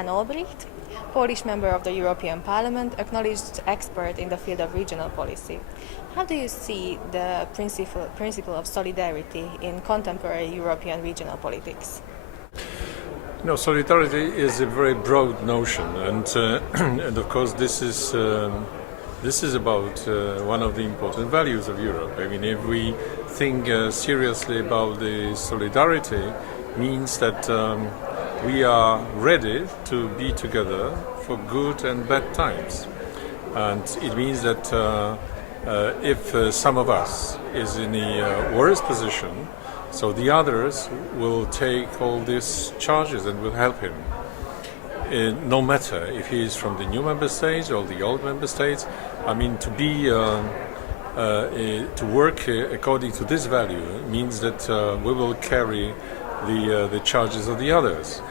Jan Olbrycht, Polish member of the European Parliament, acknowledged expert in the field of regional policy. How do you see the principle of solidarity in contemporary European regional politics? No, solidarity is a very broad notion, and and of course this is about one of the important values of Europe. I mean, if we think seriously about the solidarity, means that we are ready to be together for good and bad times, and it means that if some of us is in a worse position, so the others will take all these charges and will help him. No matter if he is from the new member states or the old member states, I mean, to work according to this value means that we will carry the charges of the others.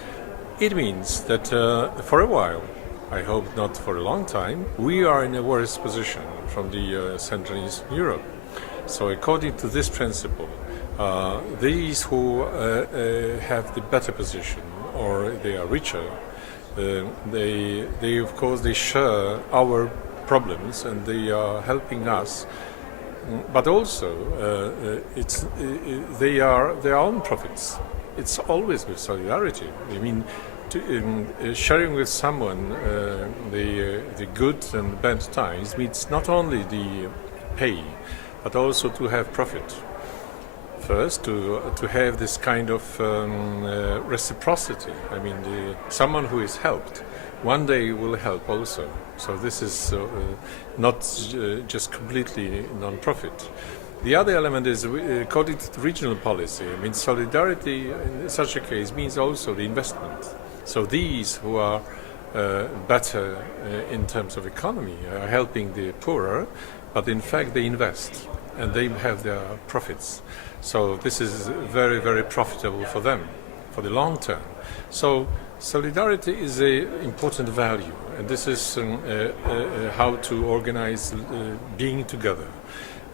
It means that for a while, I hope not for a long time, we are in a worse position from the Central and Eastern Europe. So according to this principle, these who have the better position or they are richer, they of course they share our problems and they are helping us, but also they are their own profits. It's always with solidarity. I mean, sharing with someone the good and bad times means not only the pay, but also to have profit. First, to have this kind of reciprocity. I mean, someone who is helped one day will help also. So this is not just completely non-profit. The other element is, according to regional policy, I mean, solidarity in such a case means also the investment. So these who are better in terms of economy are helping the poorer, but in fact they invest and they have their profits. So this is very, very profitable for them for the long term. So solidarity is an important value, and this is how to organize being together.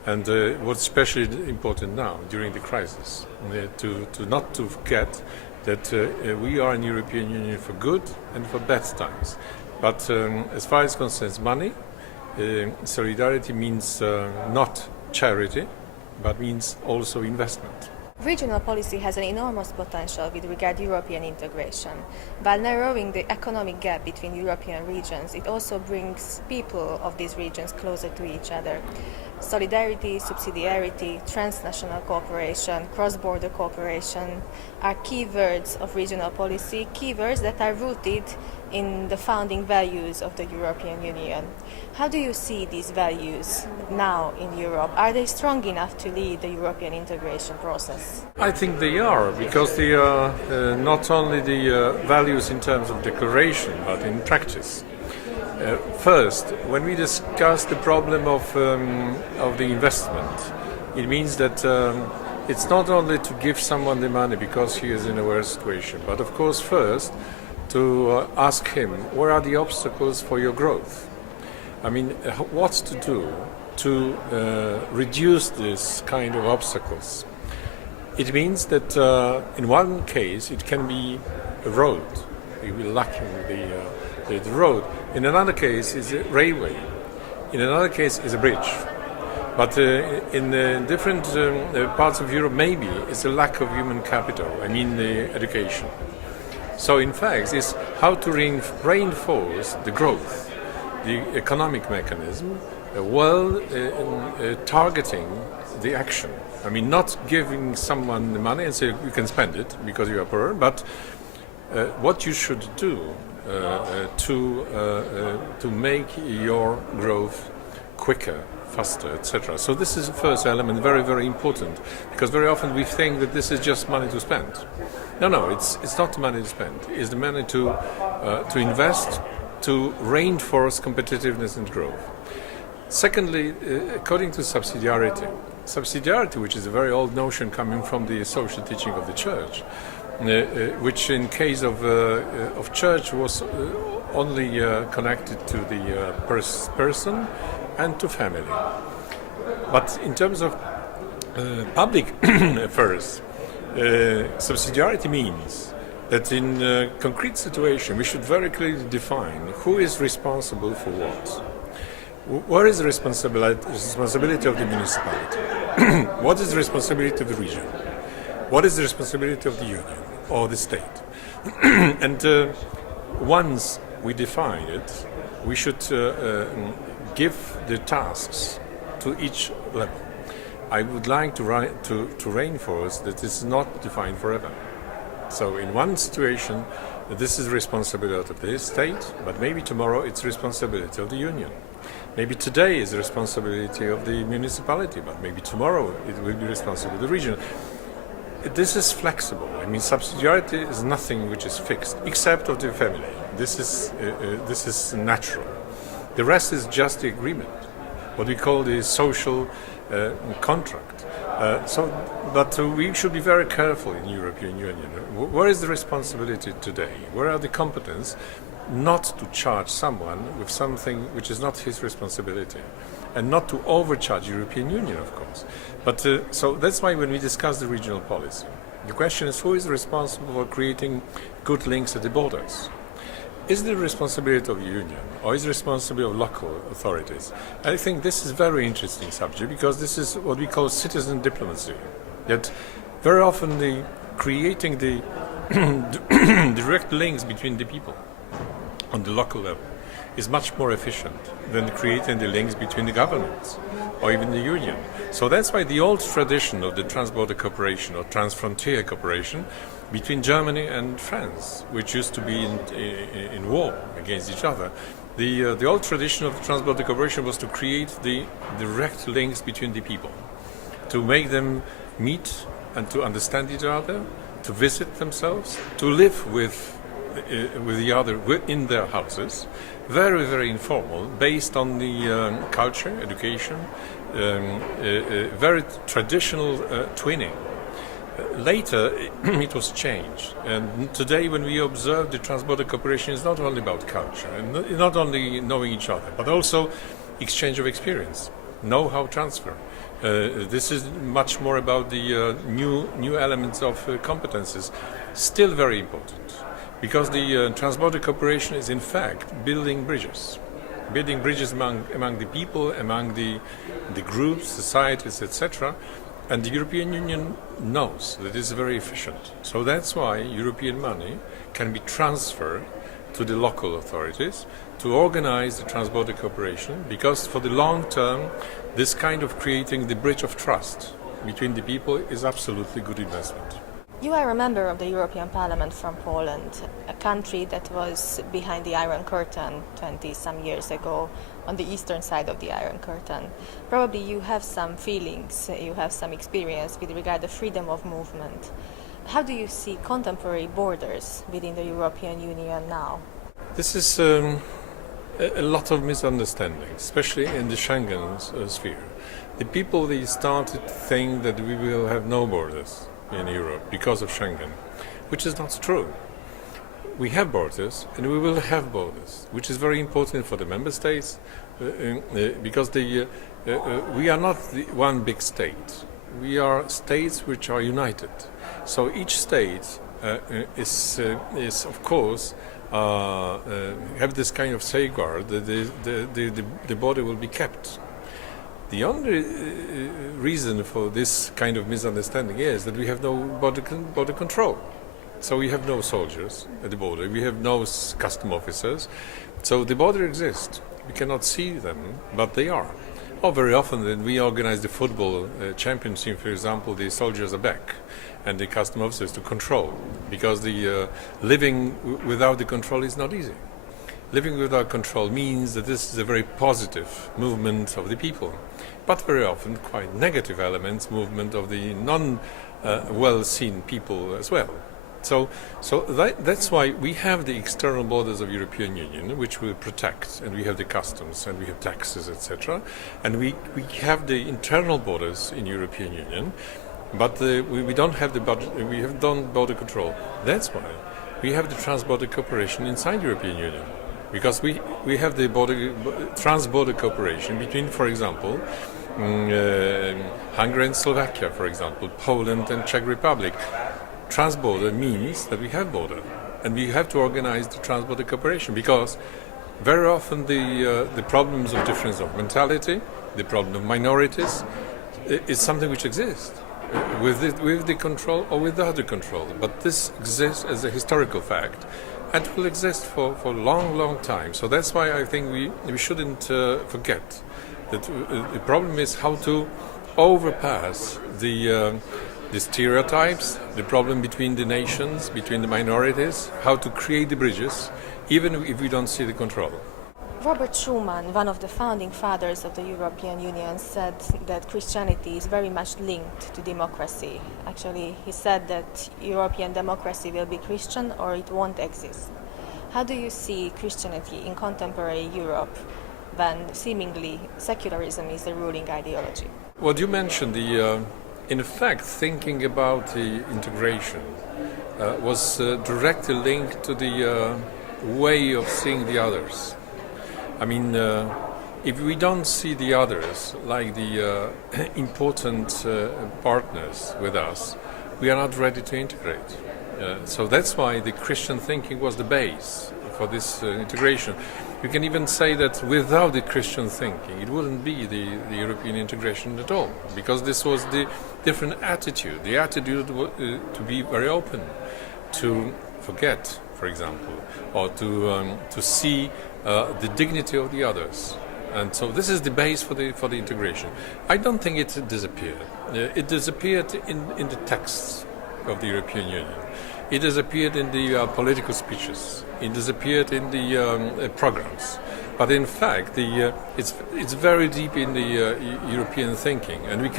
And what's especially important now during the crisis, to not to forget that we are in the European Union for good and for bad times. But as far as concerns money, solidarity means not charity, but means also investment. Regional policy has an enormous potential with regard to European integration. By narrowing the economic gap between European regions, it also brings people of these regions closer to each other. Solidarity, subsidiarity, transnational cooperation, cross-border cooperation are key words of regional policy, key words that are rooted in the founding values of the European Union. How do you see these values now in Europe? Are they strong enough to lead the European integration process? I think they are, because they are not only the values in terms of declaration, but in practice. First, when we discuss the problem of the investment, it means that it's not only to give someone the money because he is in a worse situation, but of course first to ask him, where are the obstacles for your growth? I mean, what to do to reduce this kind of obstacles? It means that in one case it can be a road. We will lack the road. In another case is a railway. In another case is a bridge. But in different parts of Europe, maybe it's a lack of human capital. I mean, the education. So in fact, it's how to reinforce the growth, the economic mechanism, while targeting the action. I mean, not giving someone the money and say you can spend it because you are poor, but what you should do to make your growth quicker, faster, etc. So this is the first element, very, very important, because very often we think that this is just money to spend. No, it's not the money to spend. It's the money to invest, to reinforce competitiveness and growth. Secondly, according to subsidiarity, which is a very old notion coming from the social teaching of the Church, which in case of Church was only connected to the person and to family. But in terms of public affairs, subsidiarity means that in a concrete situation we should very clearly define who is responsible for what. What is the responsibility of the municipality? What is the responsibility of the region? What is the responsibility of the union or the state? And once we define it, we should give the tasks to each level. I would like to reinforce that this is not defined forever. So in one situation, this is the responsibility of the state, but maybe tomorrow it's the responsibility of the union. Maybe today is the responsibility of the municipality, but maybe tomorrow it will be responsible of the region. This is flexible. I mean, subsidiarity is nothing which is fixed, except of the family. This is natural. The rest is just the agreement, what we call the social contract. But we should be very careful in European Union. Where is the responsibility today? Where are the competence not to charge someone with something which is not his responsibility, and not to overcharge European Union, of course. But so that's why when we discuss the regional policy, the question is who is responsible for creating good links at the borders? Is it the responsibility of the union, or is it the responsibility of local authorities? I think this is a very interesting subject, because this is what we call citizen diplomacy. That very often creating the direct links between the people on the local level is much more efficient than creating the links between the governments or even the union. So that's why the old tradition of the transborder cooperation or transfrontier cooperation between Germany and France, which used to be in war against each other, the old tradition of transborder cooperation was to create the direct links between the people, to make them meet and to understand each other, to visit themselves, to live with the other in their houses, very, very informal, based on the culture, education, very traditional twinning. Later, it was changed, and today when we observe the transborder cooperation is not only about culture, and not only knowing each other, but also exchange of experience, know-how transfer. This is much more about the new elements of competences, still very important. Because the transborder cooperation is in fact building bridges among the people, among the groups, societies, etc. And the European Union knows that it's very efficient. So that's why European money can be transferred to the local authorities to organize the transborder cooperation, because for the long term, this kind of creating the bridge of trust between the people is absolutely good investment. You are a member of the European Parliament from Poland, a country that was behind the Iron Curtain 20-some years ago, on the eastern side of the Iron Curtain. Probably you have some feelings, you have some experience with regard to freedom of movement. How do you see contemporary borders within the European Union now? This is a lot of misunderstandings, especially in the Schengen sphere. The people, they started to think that we will have no borders in Europe because of Schengen, which is not true. We have borders and we will have borders, which is very important for the member states, because we are not one big state. We are states which are united. So each state is of course have this kind of safeguard that the border will be kept. The only reason for this kind of misunderstanding is that we have no border control. So we have no soldiers at the border, we have no custom officers. So the border exists. We cannot see them, but they are. Or very often when we organize the football championship, for example, the soldiers are back and the custom officers to control, because the living without the control is not easy. Living without control means that this is a very positive movement of the people, but very often quite negative elements, movement of the non-well-seen people as well. So that's why we have the external borders of European Union, which we protect, and we have the customs, and we have taxes, etc. And we have the internal borders in European Union, but we don't have we have done border control. That's why we have the transborder cooperation inside European Union. Because we have the trans-border cooperation between, for example, Hungary and Slovakia, for example, Poland and Czech Republic. Transborder means that we have border, and we have to organize the transborder cooperation, because very often the problems of difference of mentality, the problem of minorities, is something which exists with the control or without the control. But this exists as a historical fact, and will exist for a long time. So that's why I think we shouldn't forget that the problem is how to overpass the stereotypes, the problem between the nations, between the minorities, how to create the bridges, even if we don't see the control. Robert Schuman, one of the founding fathers of the European Union, said that Christianity is very much linked to democracy. Actually, he said that European democracy will be Christian or it won't exist. How do you see Christianity in contemporary Europe when seemingly secularism is the ruling ideology? What you mentioned, in fact, thinking about the integration was directly linked to the way of seeing the others. I mean, if we don't see the others like the important partners with us, we are not ready to integrate. So that's why the Christian thinking was the base for this integration. You can even say that without the Christian thinking, it wouldn't be the European integration at all, because this was the different attitude. The attitude to be very open, to forget, for example, or to see the dignity of the others. And so this is the base for the integration. I don't think it disappeared. It disappeared in the texts of the European Union. It disappeared in the political speeches. It disappeared in the programs. But in fact, it's very deep in the European thinking, and we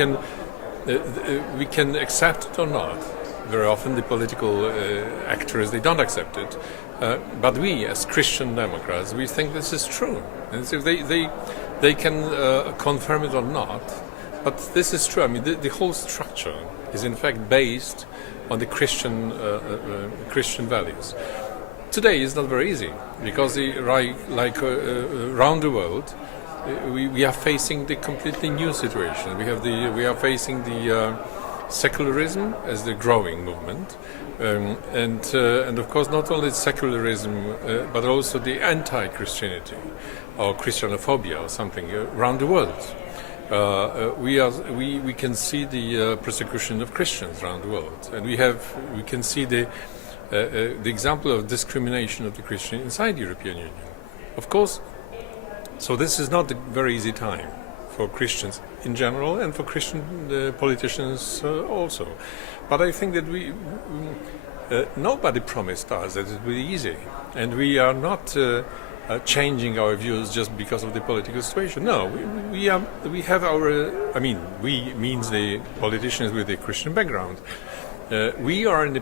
can accept it or not. Very often, the political actors, they don't accept it. But we, as Christian Democrats, we think this is true. And so they can confirm it or not. But this is true. I mean, the whole structure is in fact based on the Christian values. Today is not very easy, because around the world we are facing the completely new situation. We are facing the secularism as the growing movement, and of course not only secularism but also the anti-Christianity or Christianophobia or something around the world. We can see the persecution of Christians around the world, and we can see the example of discrimination of the Christian inside the European Union. Of course, so this is not a very easy time for Christians in general and for Christian politicians also. But I think that nobody promised us that it will be easy, and we are not changing our views just because of the political situation. No, we have our. I mean, we means the politicians with a Christian background. We are in the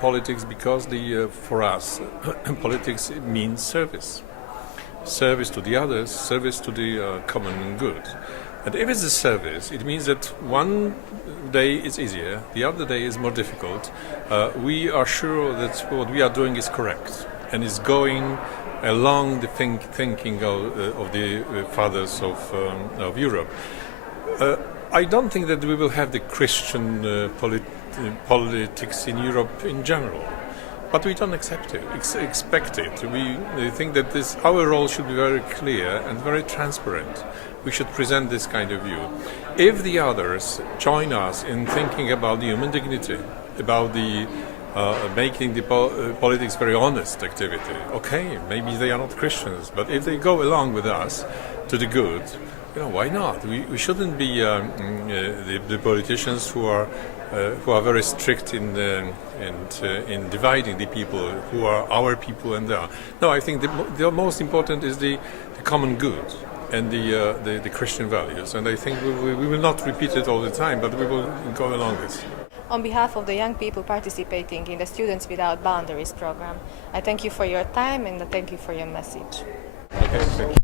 politics because for us, politics means service. Service to the others, service to the common good. And if it's a service, it means that one day is easier, the other day is more difficult. We are sure that what we are doing is correct and is going along the thinking of the fathers of Europe. I don't think that we will have the Christian politics in Europe in general. But we don't expect it. We think that our role should be very clear and very transparent. We should present this kind of view. If the others join us in thinking about the human dignity, about the making the politics very honest activity, okay, maybe they are not Christians, but if they go along with us to the good, why not? We shouldn't be the politicians who are very strict in dividing the people who are our people and they are. No, I think the most important is the common good and the Christian values, and I think we will not repeat it all the time, but we will go along this. On behalf of the young people participating in the Students Without Boundaries program, I thank you for your time and I thank you for your message. Okay, thank you.